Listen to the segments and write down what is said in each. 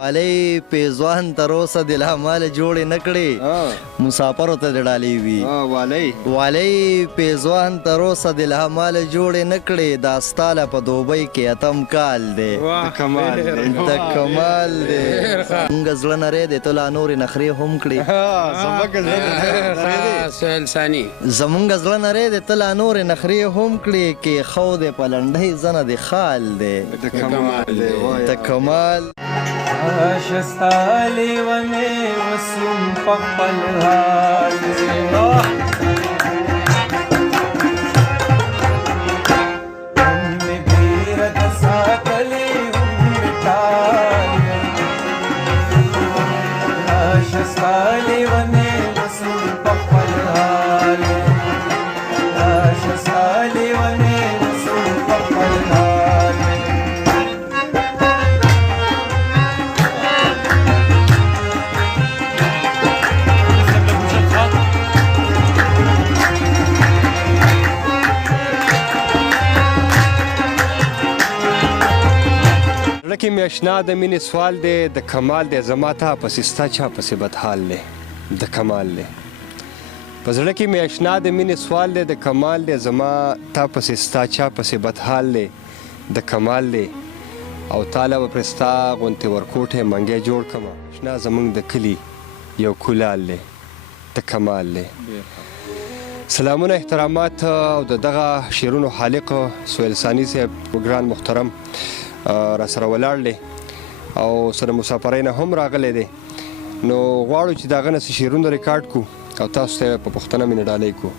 والي پیزوان تر اوسه د لا مال جوړې نه کړې مسافرو ته د ډالۍ وي والي پیزوان تر اوسه د لا مال جوړې نه کړې دا ستاله په دوبۍ کې اتم کال دی د کمال دی موږ زړه نری دی ته لا نورې نخرې هم کړې زمونږ زړه نری دی ته لا نورې نخرې هم کړې کې خو دی په لنډۍ زنه د خال دی د کمال شستا لیونی وسیم پخپل حال هم می بیرد ساتلی هم می تالی شستا لیونی وسیم پخپل حال شستا لیونی وسیم پخپل حال کې مې اشنا د مینې سوال دی د کمال دی زما تا پسې ستا چا پسې بدحال دی د کمال دی په زړه کې مې اشنا د مینې سوال دی د کمال دی زما تا پسې ستا چا پسې بدحال دی د کمال دی او تاله به پرې ستا غوندې ورکوټی منګی جوړ کړمه اشنا زموږ د کلي یو کولال دی د کمال دی سلامونه احترامات او د دغه شعرونو خالق سهیل ثاني صاحب ګران محترم را سره ولاړ دی او سره مسافرۍ نه هم راغلی دی نو غواړو چې د هغه نه څه شعرونه ریکارډ کړو او تاسو ته په پښتنه مینه ډالۍ کړو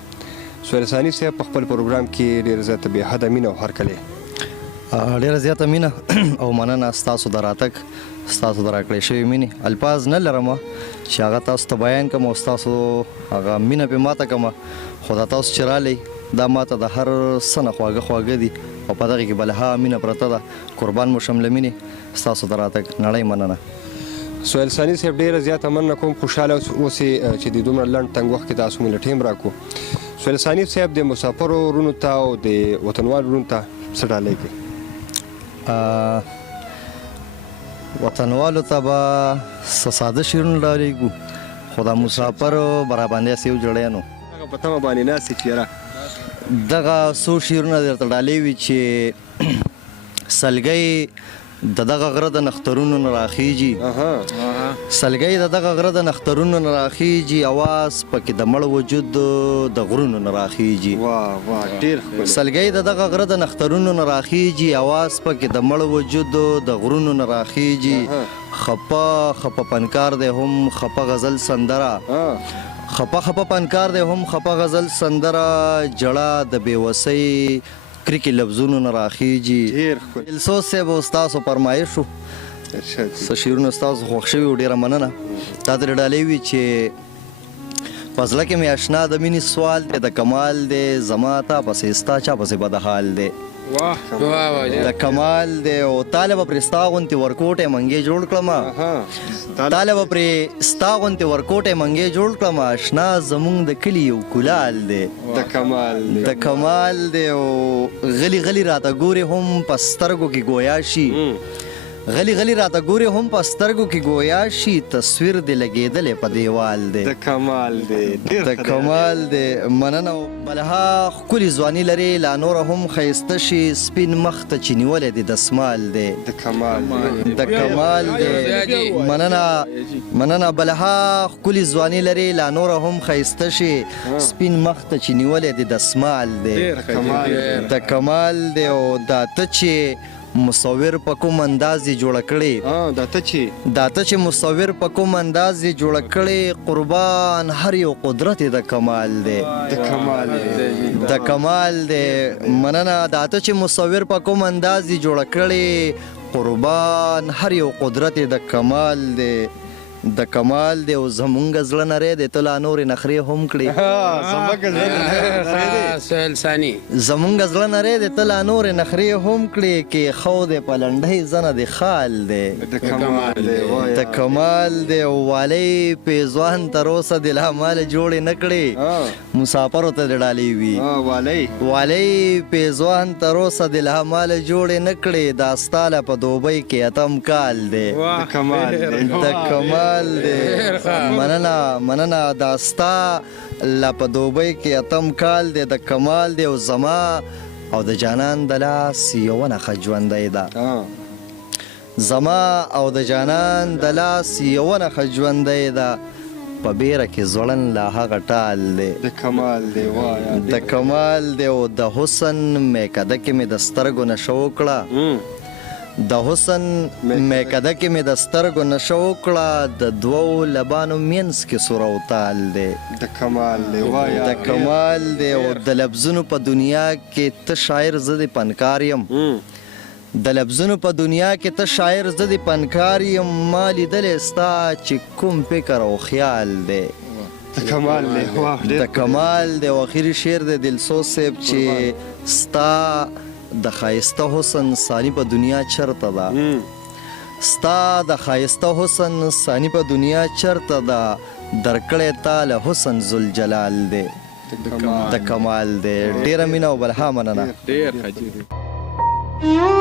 سهیل ثاني صاحب په خپل پروګرام کې ډېره زیاته بې حده مینه او هرکلی ډېره زیاته مینه او مننه ستاسو د راتګ ستاسو د راکړې شوې مینې الفاظ نه لرم چې هغه تاسو ته بیان کړم او ستاسو هغه مینه پرې ماته کړم خو دا تاسو چې رالی دا ماته د هر څه نه خواږه دي او په دغه کې بلها مینه پرته ده قربان مو شم له مینې ستاسو د راتګ نړۍ مننه سهیل ثاني صاحب ډېره زیاته مننه کوم خوشحاله اوسئ چې د دومره لنډ تنګ وخت کې تاسو مې له ټیم راکړو سهیل ثاني صاحب د مسافرو وروڼو ته او د وطنوالو وروڼو ته څه ډالۍ کوي وطنوالو ته به څه ساده شعرونه ډالۍ کړو خو دا مسافرو براباندې هسې وجړی نو هغه په تمه باندې ناست چې یاره دغه څو شعرونه درته ډالۍ وي چې سلګۍ د دغه غره د نخترونو نه راخیږي سلګۍ د دغه غره د نخترونو نه راخیږي اواز پکې د مړ وجود د غرونو نه راخیږي سلګۍ د دغه غره د نخترونو نه راخیږي اواز پکې د مړ وجود د غرونو نه راخیږي خپه پنکار دی هم خپه غزل سندره خپه پنکار دی هم خپه غزل سندره جړه د بېوسۍ کرکې لفظونو نه راخیږي دلسوز صاحب ستاسو فرمایش و څه شعرونه ستاسو خوښ شوي و ډېره مننه دا ترې ډالۍ وي چې په زړه کې مې اشنا د مینې سوال دی د کمال دی زما تا پسې ستا چا پسې بدحال دی د کمال دی او تاله به پرې ستا غوندې ورکوټی منګی جوړ کړمه تاله به پرې ستا غوندې ورکوټی منګی جوړ کړمه اشنا زموږ د کلي یو کولال دی د کمال دی او غلی غلی راته ګورې هم په سترګو کې ګویا شي غلی غلی راته ګورې هم په سترګو کې ګویا شي تصویر دې لګېدلی په دیوال دی د کمال دی مننه بلها ښکلې ځواني لري لا نوره هم ښایسته شي سپین مخ ته چې نیولی دی دسمال دی د کمال دی مننه بلها ښکلې ځواني لري لا نوره هم ښایسته شي سپین مخ ته چې نیولی دی دسمال دی د کمال دی او دا ته چې مصور په کوم انداز یې جوړه کړې دا ته چې مصور په کوم انداز یې جوړه کړې قربان هر یو قدرت د کمال دی د کمال دی مننه دا ته چې مصور په کوم انداز یې جوړه کړې قربان هر یو قدرت د کمال دی د کمال دی او زمونږ زړه نری دی ته لا نورې نخرې هم کړې سهیل ثاني زمونږ زړه نری دی ته لا نورې نخرې هم کړې کې خو دی په لنډۍ زنه د خال دی د کمال دی او والی پیزوان تر اوسه د لا مال جوړې نه کړې مسافرو ته د ډالۍ وي والی پیزوان تر اوسه د لا مال جوړې نه کړې دا ستا له په دوبۍ کې اتم کال دی د کمال دی مننه دا ستا لا په دوبۍ کې اتم کال دی د کمال دی او زما او د جانان د لاس یوه نښه ژوندی ده زما او د جانان د لاس یوه نښه ژوندی ده په بیره کې ځوړن لا هغه ټال دی د کمال دی او د حسن میکده کې مې د سترګو نشه وکړه د حسن میکده کې مې د سترګو نشه وکړه د دوو لبانو منځ کې سور او تال دی د کمال دی او د لفظونو په دنیا کې ته شاعر زه د پنکار یم د لفظونو په دنیا کې ته شاعر زه د پنکار یم ما لیدلی ستا چې کوم فکر او خیال دی د کمال دی او اخري شعر دی دلسوز صاحب چې ستا د ښایسته حسن ثاني په دنیا چرته ده ستا د ښایسته حسن ثاني په دنیا چرته ده درکړی تا له حسن ذوالجلال دی د کمال دی ډېره مینه او بلها مننه ډېر ښه